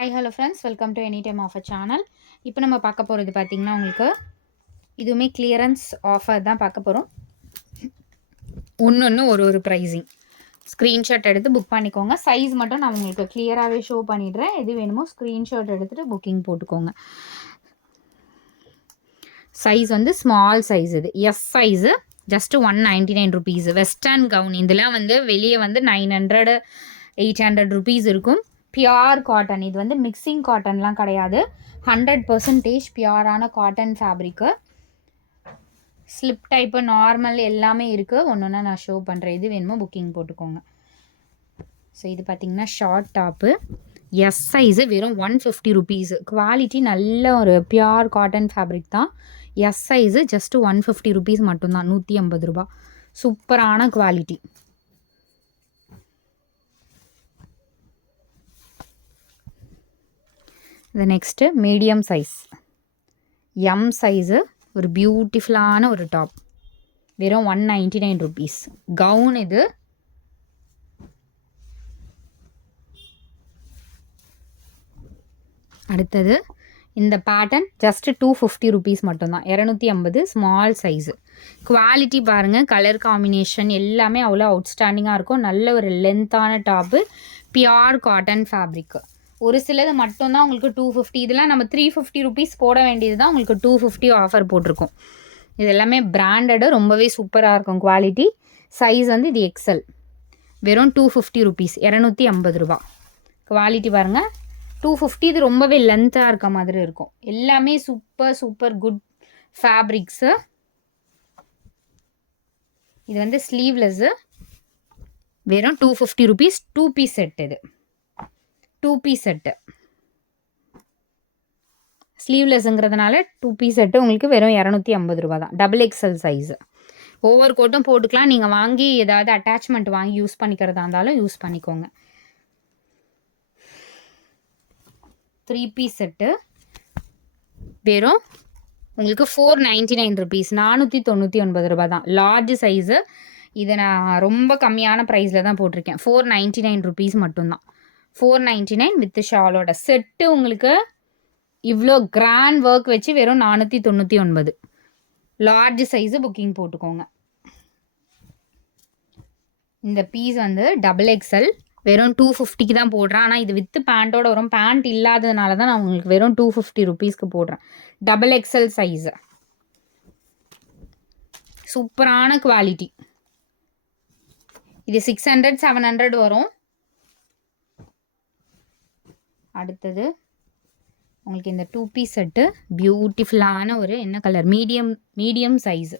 Hi hello friends, welcome to any time offer channel. இப்போ நம்ம பார்க்க போகிறது பார்த்திங்கன்னா, உங்களுக்கு இதுவுமே கிளியரன்ஸ் ஆஃபர் தான் பார்க்க போகிறோம். ஒன்று ஒரு ப்ரைஸிங் ஸ்க்ரீன்ஷாட் எடுத்து புக் பண்ணிக்கோங்க. சைஸ் மட்டும் நான் உங்களுக்கு கிளியராகவே ஷோ பண்ணிடுறேன். எது வேணுமோ ஸ்க்ரீன்ஷாட் எடுத்துகிட்டு புக்கிங் போட்டுக்கோங்க. சைஸ் வந்து ஸ்மால் சைஸ், இது S size, just 199 rupees. Western gown இதெல்லாம் வந்து வெளியே வந்து 900 800 ருபீஸ் இருக்கும். பியோர் காட்டன், இது வந்து மிக்சிங் காட்டன்லாம் கிடையாது, 100% பியோரான cotton fabric. Slip type normal எல்லாமே இருக்குது. ஒன்று நான் ஷோ பண்ணுறேன். இது வேணுமோ புக்கிங் போட்டுக்கோங்க. ஸோ இது பார்த்திங்கன்னா ஷார்ட் டாப்பு, எஸ் சைஸு, வெறும் 150 ருபீஸு. குவாலிட்டி நல்ல ஒரு பியோர் காட்டன் ஃபேப்ரிக் தான். எஸ் சைஸு ஜஸ்ட்டு 150 ருபீஸ் மட்டும்தான், 150 ரூபா. சூப்பரான குவாலிட்டி. இது next medium size, M size, ஒரு பியூட்டிஃபுல்லான ஒரு டாப், வெறும் 199 ருபீஸ். கவுன் இது. அடுத்தது இந்த பேட்டர்ன் ஜஸ்ட்டு 250 ருபீஸ் மட்டும்தான், 250, ஸ்மால் சைஸு. குவாலிட்டி பாருங்கள், கலர் காம்பினேஷன் எல்லாமே அவ்வளோ அவுட்ஸ்டாண்டிங்காக இருக்கும். நல்ல ஒரு லென்த்தான டாப்பு, பியோர் காட்டன் ஃபேப்ரிக்கு. ஒரு சிலது மட்டும்தான் உங்களுக்கு 250. இதெல்லாம் நம்ம 350 ருபீஸ் போட வேண்டியது தான், உங்களுக்கு 250 ஆஃபர் போட்டிருக்கோம். இது எல்லாமே பிராண்டடு, ரொம்பவே சூப்பராக இருக்கும் குவாலிட்டி. சைஸ் வந்து இது எக்ஸல், வெறும் 250 ருபீஸ், 250 ரூபா. குவாலிட்டி பாருங்கள், 250. இது ரொம்பவே லென்த்தாக இருக்க மாதிரி இருக்கும். எல்லாமே சூப்பர் குட் ஃபேப்ரிக்ஸு. இது வந்து ஸ்லீவ்லெஸ்ஸு, வெறும் 250 ருபீஸ். 2 பீஸ் செட், இது 2 பீஸ் செட்டு. ஸ்லீவ்லெஸ்ஸுங்கிறதுனால 2 பீஸ் செட்டு உங்களுக்கு வெறும் 250 ரூபா தான். Double XL size. ஒவ்வொரு கோட்டும் போட்டுக்கலாம். நீங்கள் வாங்கி ஏதாவது அட்டாச்மெண்ட் வாங்கி யூஸ் பண்ணிக்கிறதா இருந்தாலும் யூஸ் பண்ணிக்கோங்க. 3 பீஸ் செட்டு, வெறும் உங்களுக்கு 499 ருபீஸ், 499 ரூபா தான். Large size. இதை நான் ரொம்ப கம்மியான ப்ரைஸில் தான் போட்டிருக்கேன். 499 ருபீஸ் மட்டும்தான். 499 வித் ஷாலோட செட்டு. உங்களுக்கு இவ்வளோ கிராண்ட் ஒர்க் வச்சு வெறும் 499. லார்ஜ் சைஸு புக்கிங் போட்டுக்கோங்க. இந்த பீஸ் வந்து டபுள் எக்ஸல், வெறும் 250க்கு தான் போடுறேன். ஆனால் இது வித்து பேண்ட்டோட வரும். பேண்ட் இல்லாததுனால தான் நான் உங்களுக்கு வெறும் 250 ருபீஸ்க்கு போடுறேன். Double XL size. சூப்பரான குவாலிட்டி. இது 600 700 வரும். அடுத்தது உங்களுக்கு இந்த 2 பீஸ் செட்டு, பியூட்டிஃபுல்லான ஒரு என்ன colour, medium size,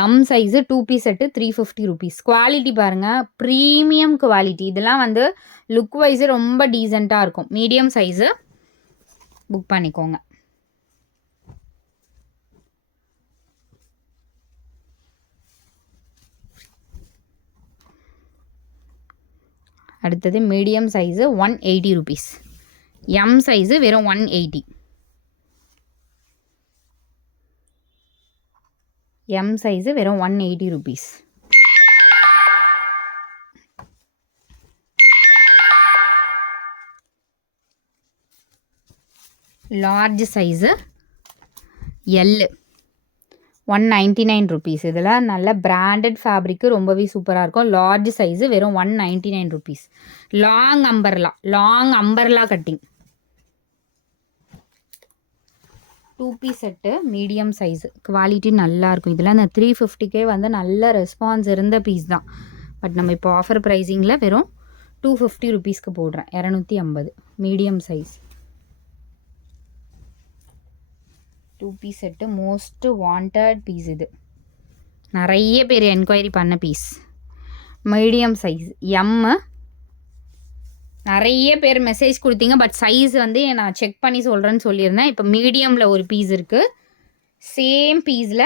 M size, 2 piece set, 350 rupees. Quality பாருங்கள், ப்ரீமியம் குவாலிட்டி. இதெல்லாம் வந்து லுக் வைஸு ரொம்ப டீசெண்டாக இருக்கும். மீடியம் சைஸு புக் பண்ணிக்கோங்க. அடுத்தது medium size 180 rupees. M size வெறும் 180. எம் சைஸு வெறும் 180 ருபீஸ். லார்ஜ் சைஸு எல்லு, 199 ருபீஸ். இதெல்லாம் நல்ல பிராண்டட் ஃபேப்ரிக்கு, ரொம்பவே சூப்பராக இருக்கும். லார்ஜ் சைஸு வெறும் 199 rupees. Long umbrella cutting, 2 piece set, medium size. Quality நல்லாயிருக்கும். இதெல்லாம் இந்த 350க்கே வந்து நல்ல ரெஸ்பான்ஸ் இருந்த பீஸ் தான். பட் நம்ம இப்போ ஆஃபர் ப்ரைஸிங்கில் வெறும் 250 ருபீஸ்க்கு போடுறேன், 250. Medium size 2 piece set, most wanted piece. இது நிறைய பேர் என்கொயரி பண்ண பீஸ். Medium size M. நிறைய பேர் மெசேஜ் கொடுத்தீங்க, பட் சைஸ் வந்து நான் செக் பண்ணி சொல்கிறேன்னு சொல்லியிருந்தேன். இப்போ மீடியமில் ஒரு பீஸ் இருக்குது. சேம் பீஸில்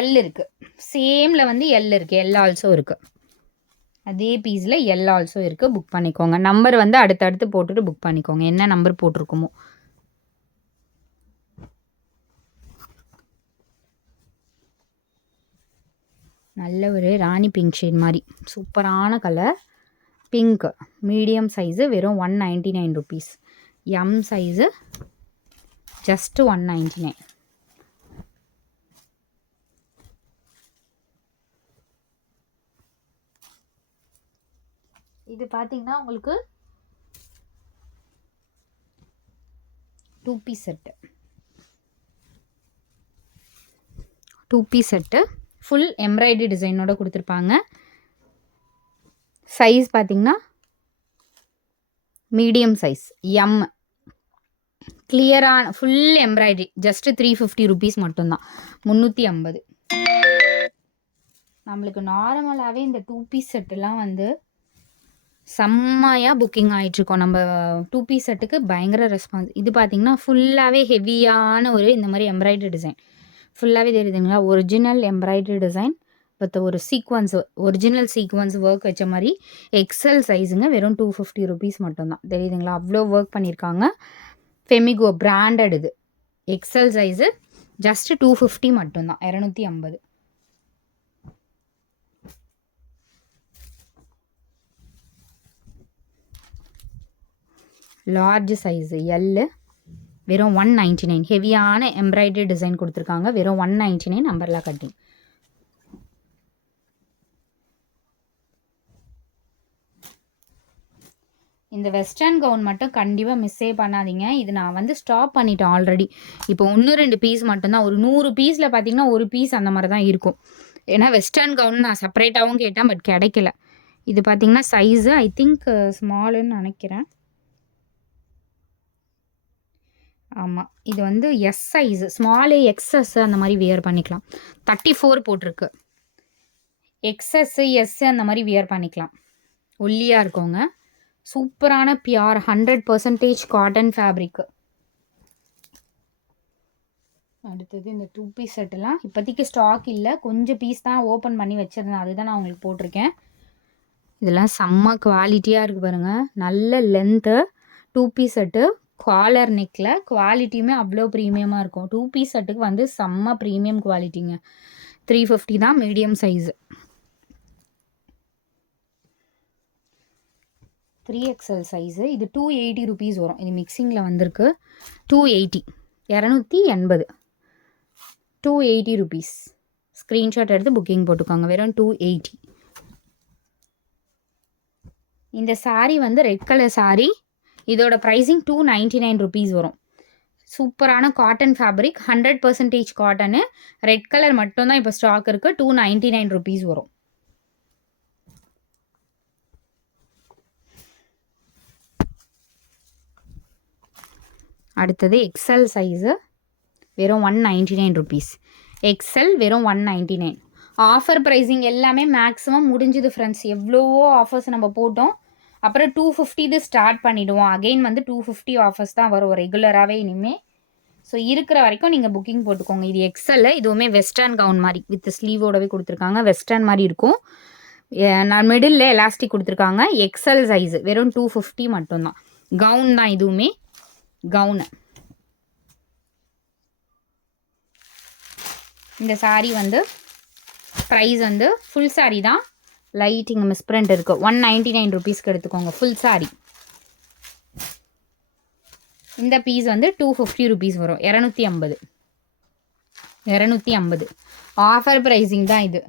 எல் இருக்குது. சேமில் வந்து எல் இருக்குது, எல் ஆல்சோ இருக்குது. அதே பீஸில் எல் ஆல்சோ இருக்குது. புக் பண்ணிக்கோங்க. நம்பர் வந்து அடுத்தடுத்து போட்டுட்டு புக் பண்ணிக்கோங்க, என்ன நம்பர் போட்டிருக்குமோ. நல்ல ஒரு ராணி பிங்க் ஷேட் மாதிரி சூப்பரான கலர். பிங்க் மீடியம் சைஸு வெறும் 199 rupees. M size just 199. இது பார்த்தீங்கன்னா உங்களுக்கு 2 piece set. 2 piece set full embroidery டிசைனோட கொடுத்துருப்பாங்க. சைஸ் பார்த்தீங்கன்னா மீடியம் சைஸ் எம். கிளியரான ஃபுல் எம்ப்ராய்டரி ஜஸ்ட் 350 rupees மட்டும்தான். 350. நம்மளுக்கு நார்மலாகவே இந்த 2 piece செட்டுலாம் வந்து செம்மையாக புக்கிங் ஆகிட்ருக்கோம். நம்ம 2 piece செட்டுக்கு பயங்கர ரெஸ்பான்ஸ். இது பார்த்திங்கன்னா ஃபுல்லாகவே ஹெவியான ஒரு இந்த மாதிரி எம்ப்ராய்டரி டிசைன் ஃபுல்லாகவே தெரியுதுங்களா? ஒரிஜினல் எம்ப்ராய்டரி டிசைன் பட் ஒரு சீக்வன்ஸ் ஒரிஜினல் சீக்வன்ஸ் ஒர்க் வச்ச மாதிரி எக்ஸல் சைஸுங்க. வெறும் 250 rupees மட்டும்தான். தெரியுதுங்களா? அவ்வளோ ஒர்க் பண்ணியிருக்காங்க. ஃபெமிகோ பிராண்டட் இது. எக்ஸல் சைஸு ஜஸ்ட் 250 மட்டும்தான். 250. லார்ஜ் சைஸு எல்லு வெறும் 199. ஹெவியான எம்ப்ராய்டரி டிசைன் கொடுத்துருக்காங்க. வெறும் 199 அம்பர்லா கட்டிங். இந்த வெஸ்டர்ன் கவுன் மட்டும் கண்டிப்பாக மிஸ்ஸே பண்ணாதீங்க. இது நான் வந்து ஸ்டாப் பண்ணிட்டேன் ஆல்ரெடி. இப்போ 1-2 பீஸ் மட்டும்தான். ஒரு 100 பீஸில் பார்த்தீங்கன்னா ஒரு பீஸ் அந்த மாதிரி தான் இருக்கும். ஏன்னா வெஸ்டர்ன் கவுன் நான் செப்பரேட்டாகவும் கேட்டேன் பட் கிடைக்கல. இது பார்த்தீங்கன்னா சைஸு ஐ திங்க் ஸ்மாலுன்னு நினைக்கிறேன். ஆமாம், இது வந்து எஸ் சைஸு. ஸ்மாலு எக்ஸஸ் அந்த மாதிரி வியர் பண்ணிக்கலாம். 34 போட்டிருக்கு. எக்ஸஸ்ஸு எஸ்ஸு அந்த மாதிரி வியர் பண்ணிக்கலாம். ஒல்லியாக இருக்கவங்க. சூப்பரான பியூர் 100% காட்டன் ஃபேப்ரிக்கு. அடுத்தது இந்த 2 piece செட்டெல்லாம் இப்போதைக்கு ஸ்டாக் இல்லை. கொஞ்சம் பீஸ் தான் ஓப்பன் பண்ணி வச்சுருந்தேன். அதுதான் நான் உங்களுக்கு போட்டிருக்கேன். இதெல்லாம் செம்ம குவாலிட்டியாக இருக்குது பாருங்கள். நல்ல லென்த்து 2 piece செட்டு. காலர் நெக்கில் குவாலிட்டியுமே அவ்வளோ ப்ரீமியமாக இருக்கும். 2 piece செட்டுக்கு வந்து செம்ம ப்ரீமியம் குவாலிட்டிங்க. 350 தான் மீடியம் சைஸு. 3XL size. இது 280 rupees வரும். இது மிக்சிங்கில் வந்திருக்கு. 280. 280. 280 rupees. ஸ்க்ரீன்ஷாட் எடுத்து புக்கிங் போட்டுக்கோங்க. வெறும் 280. இந்த சாரீ வந்து ரெட் கலர் சாரீ. இதோட ப்ரைஸிங் 299 rupees வரும். சூப்பரான cotton fabric 100% cotton. Red colour மட்டும்தான் இப்போ ஸ்டாக் இருக்குது. 299 rupees வரும். அடுத்தது எக்ஸல் சைஸு வெறும் 199 rupees. எக்ஸல் வெறும் 199. ஆஃபர் ப்ரைஸிங் எல்லாமே மேக்ஸிமம் முடிஞ்சுது ஃப்ரெண்ட்ஸ். எவ்வளவோ ஆஃபர்ஸ் நம்ம போட்டோம். அப்புறம் 250 இது ஸ்டார்ட் பண்ணிவிடுவோம். அகெயின் வந்து 250 ஆஃபர்ஸ் தான் வரும் ரெகுலராகவே இனிமேல். ஸோ இருக்கிற வரைக்கும் நீங்கள் புக்கிங் போட்டுக்கோங்க. இது எக்ஸல். இதுவுமே வெஸ்டர்ன் கவுன் மாதிரி வித் ஸ்லீவோடவே கொடுத்துருக்காங்க. வெஸ்டர்ன் மாதிரி இருக்கும். நான் மிடில் எலாஸ்டிக் கொடுத்துருக்காங்க. எக்ஸல் சைஸு வெறும் 250 மட்டும்தான். கவுன் தான் இதுவுமே. கவுனு. இந்த சாரீ வந்து ப்ரைஸ் வந்து ஃபுல் சாரீ தான். லைட்டிங் மிஸ்பிரிண்ட் இருக்குது. 199 rupeesக்கு எடுத்துக்கோங்க ஃபுல் சாரீ. இந்த பீஸ் வந்து 250 rupees வரும். 250. 250. ஆஃபர் ப்ரைஸிங் தான் இது.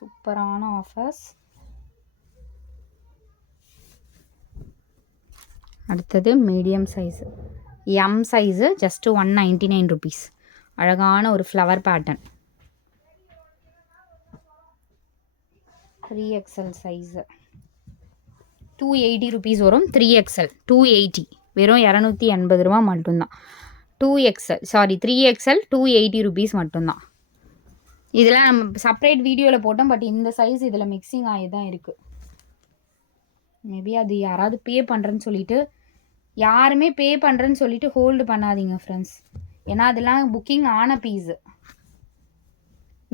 சூப்பரான ஆஃபர்ஸ். அடுத்தது medium size M size just 199 rupees. அழகான ஒரு flower pattern. 3XL size 280 rupees வரும். 3XL 280. வெறும் 280 ரூபா மட்டும்தான். 3XL 280 rupees மட்டும்தான். இதெல்லாம் நம்ம செப்பரேட் வீடியோவில் போட்டோம். பட் இந்த சைஸ் இதில் மிக்சிங் ஆகி தான் இருக்குது. மேபி அது யாராவது பே பண்ணுறேன்னு சொல்லிட்டு யாருமே பே பண்ணுறேன்னு சொல்லிட்டு ஹோல்டு பண்ணாதீங்க ஃப்ரெண்ட்ஸ். ஏன்னா அதெல்லாம் புக்கிங் ஆன பீஸு.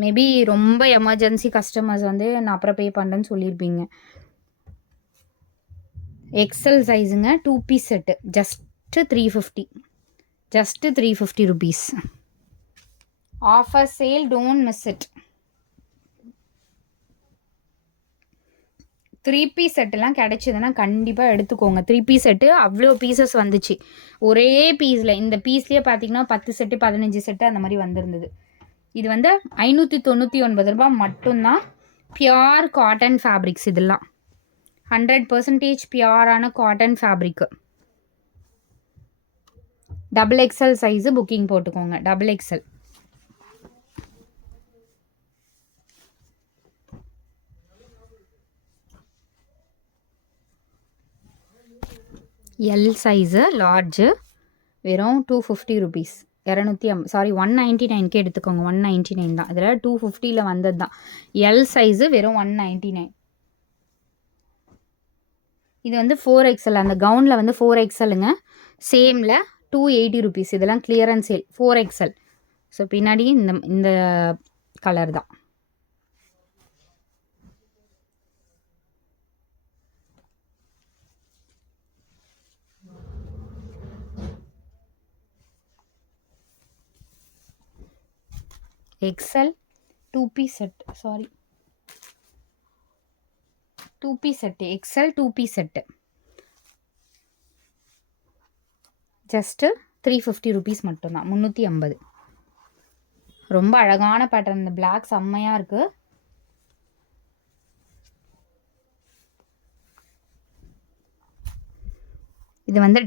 மேபி ரொம்ப எமர்ஜென்சி கஸ்டமர்ஸ் வந்து நான் அப்புறம் பே பண்ணுறேன்னு சொல்லியிருப்பீங்க. எக்ஸல் சைஸுங்க 2 piece set just 350. Just 350 rupees. Offer sale, don't miss it. 3 piece செட்டுலாம் கிடச்சிதுன்னா கண்டிப்பாக எடுத்துக்கோங்க. 3 பீஸ் செட்டு அவ்வளோ பீசஸ் வந்துச்சு ஒரே பீஸில். இந்த பீஸ்லேயே பார்த்தீங்கன்னா 10 செட்டு 15 செட்டு அந்த மாதிரி வந்திருந்தது. இது வந்து 599 ரூபா மட்டும்தான். பியோர் காட்டன் ஃபேப்ரிக்ஸ் இதெல்லாம் 100% பியோரான cotton fabric. XXL size booking போட்டுக்கோங்க. XXL. எல் சைஸு லார்ஜு வெறும் 250 ருபீஸ். 199க்கு எடுத்துக்கோங்க. 199 தான். இதில் 250ல் வந்தது தான். எல் சைஸு வெறும் 199. இது வந்து 4XL. அந்த கவுனில் வந்து 4XLங்க. சேமில் 280 ருபீஸ். இதெல்லாம் கிளியரன்ஸ் சேல் 4XL. ஸோ பின்னாடி இந்த கலர் தான். XL 2 piece set. 2 piece set. XL 2 piece set. Just 350 rupees மட்டும்தான். 350. ரொம்ப அழகான பேட்டர்ன். இந்த பிளாக் செம்மையாக இருக்குது. இது வந்து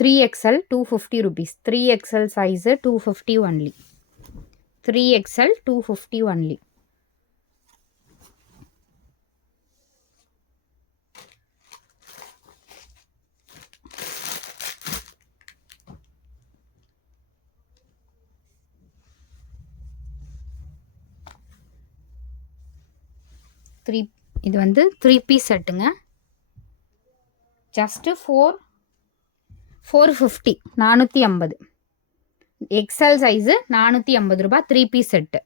3XL 250 rupees. 3XL size 250 only. 3XL 250 only. இது வந்து 3 பீஸ் செட்டுங்க. ஜஸ்ட்டு 450. 450. XL சைஸு 450 ரூபா. 3 piece set.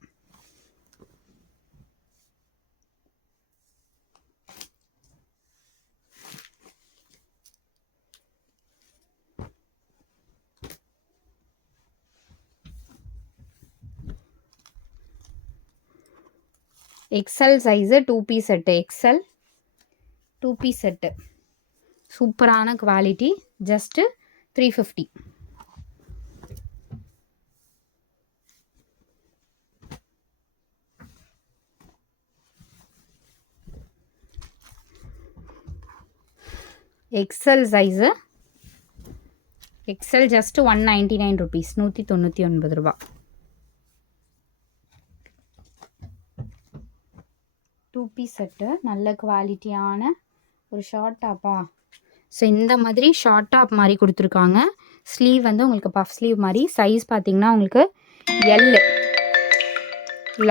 XL size 2 piece set. XL 2 piece set. சூப்பரான quality. Just 350. XL size. XL just 199 rupees. 199 ரூபா. 2 பீஸ் செட்டு. நல்ல குவாலிட்டியான ஒரு ஷார்ட் டாப்பா. ஸோ இந்த மாதிரி ஷார்ட் டாப் மாதிரி கொடுத்துருக்காங்க. ஸ்லீவ் வந்து உங்களுக்கு பஃப் ஸ்லீவ் மாதிரி. சைஸ் பார்த்தீங்கன்னா உங்களுக்கு எல்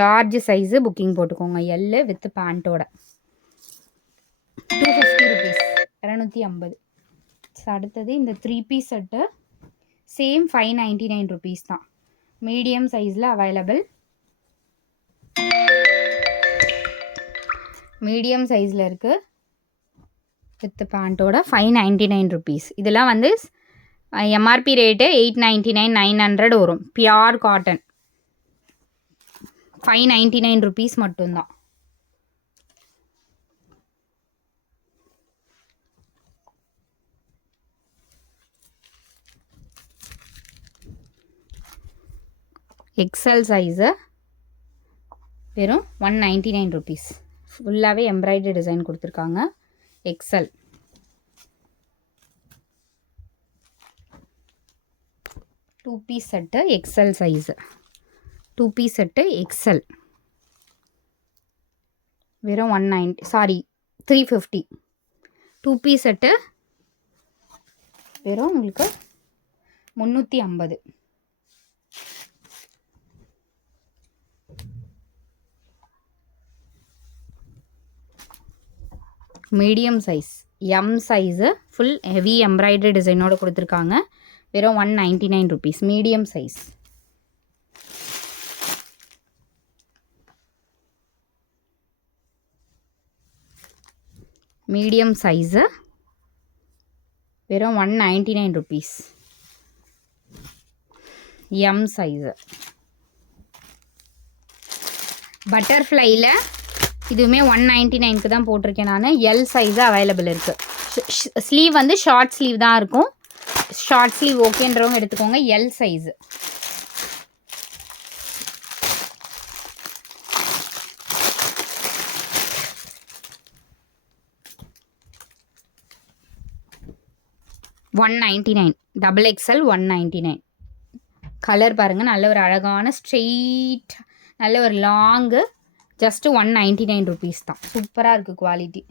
லார்ஜ் சைஸு புக்கிங் போட்டுக்கோங்க. எல் வித் பேண்ட்டோட 250 ருபீஸ். 250. ஸோ அடுத்தது இந்த 3 பீஸ் செட்டு. சேம் 599 ருபீஸ் தான். மீடியம் சைஸில் அவைலபிள். மீடியம் சைஸில் இருக்குது வித் பேண்ட்டோட. 599 ருபீஸ். இதெல்லாம் வந்து எம்ஆர்பி ரேட்டு 899 900 வரும். Pure cotton. 599 ருபீஸ் மட்டும்தான். XL சைஸு வெறும் 199 ருபீஸ். ஃபுல்லாகவே எம்ப்ராய்டரி டிசைன் கொடுத்துருக்காங்க. XL. Two piece set. XL size 2 piece set. XL வெறும் 350. 2 பீஸ் செட்டு வெறும் உங்களுக்கு 350. Medium size M size full heavy embroidery டிசைனோடு கொடுத்துருக்காங்க. வெறும் 199 rupees. Medium size. Medium size வெறும் 199 ருபீஸ். M size. பட்டர்ஃப்ளையில் இதுவுமே 199க்கு தான் போட்டிருக்கேன் நான். எல் சைஸு அவைலபிள் இருக்குது. ஸ்லீவ் வந்து ஷார்ட் ஸ்லீவ் தான் இருக்கும். ஷார்ட் ஸ்லீவ் ஓகேன்றவங்க எடுத்துக்கோங்க. L size. $199 XXL 199. கலர் பாருங்கள், நல்ல ஒரு அழகான ஸ்ட்ரெயிட், நல்ல ஒரு லாங்கு, ஜஸ்ட்டு 199 ருபீஸ் தான். சூப்பராக இருக்குது குவாலிட்டி.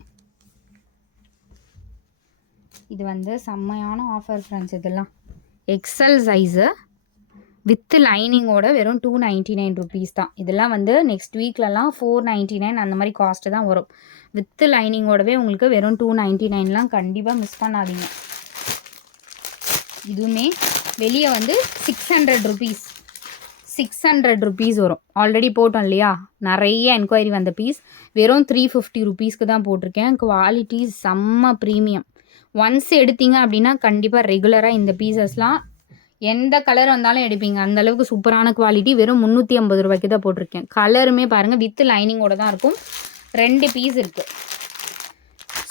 இது வந்து செம்மையான ஆஃபர் ஃப்ரெண்ட்ஸ். இதெல்லாம் எக்ஸல் சைஸு வித் லைனிங்கோட வெறும் 299 ருபீஸ் தான். இதெல்லாம் வந்து நெக்ஸ்ட் வீக்லலாம் 499 அந்த மாதிரி காஸ்ட்டு தான் வரும். வித் லைனிங்கோடவே உங்களுக்கு வெறும் 299லாம் கண்டிப்பாக மிஸ் பண்ணாதீங்க. இதுவுமே வெளியே வந்து 600 ருபீஸ், 600 ருபீஸ் வரும். ஆல்ரெடி போட்டோம் இல்லையா, நிறைய என்கொயரி வந்த பீஸ். வெறும் 350 ருபீஸ்க்கு தான் போட்டிருக்கேன். குவாலிட்டி செம்ம ப்ரீமியம். ஒன்ஸ் எடுத்தீங்க அப்படின்னா கண்டிப்பாக ரெகுலராக இந்த பீசஸ்லாம் எந்த கலர் வந்தாலும் எடுப்பீங்க. அந்தளவுக்கு சூப்பரான குவாலிட்டி. வெறும் 350 ரூபாய்க்கு தான் போட்டிருக்கேன். கலருமே பாருங்கள் வித் லைனிங்கோட தான் இருக்கும். 2 பீஸ் இருக்குது.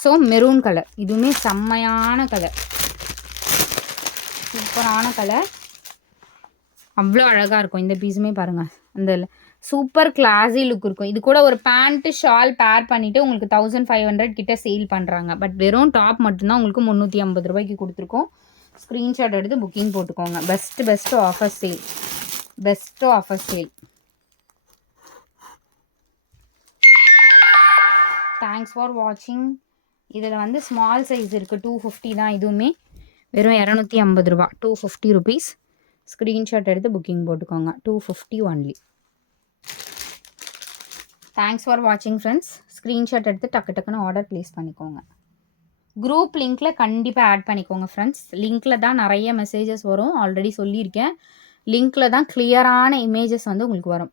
ஸோ மெரூன் கலர், இதுவுமே செம்மையான கலர், சூப்பரான கலர், அவ்வளோ அழகாக இருக்கும். இந்த பீஸுமே பாருங்கள், அந்த சூப்பர் கிளாஸி லுக் இருக்கும். இது கூட ஒரு பேண்ட்டு ஷால் பேர் பண்ணிவிட்டு உங்களுக்கு 1500 கிட்ட சேல் பண்ணுறாங்க. பட் வெறும் டாப் மட்டும்தான் உங்களுக்கு 350 ரூபாய்க்கு கொடுத்துருக்கோம். ஸ்க்ரீன்ஷாட் எடுத்து புக்கிங் போட்டுக்கோங்க. Best offer sale, best offer sale. Thanks for வாட்சிங். இதில் வந்து ஸ்மால் சைஸ் இருக்குது, 250 தான். இதுவுமே வெறும் 250 ரூபா, 250 ருபீஸ். ஸ்க்ரீன்ஷாட் எடுத்து புக்கிங் போட்டுக்கோங்க. 250 ஒன்லி. தேங்க்ஸ் ஃபார் வாட்சிங் ஃப்ரெண்ட்ஸ். ஸ்க்ரீன்ஷாட் எடுத்து டக்குன்னு ஆர்டர் ப்ளேஸ் பண்ணிக்கோங்க. குரூப் லிங்க்கில் கண்டிப்பாக ஆட் பண்ணிக்கோங்க ஃப்ரெண்ட்ஸ். லிங்க்கில் தான் நிறைய மெசேஜஸ் வரும். ஆல்ரெடி சொல்லியிருக்கேன். லிங்க்கில் தான் கிளியரான இமேஜஸ் வந்து உங்களுக்கு வரும்.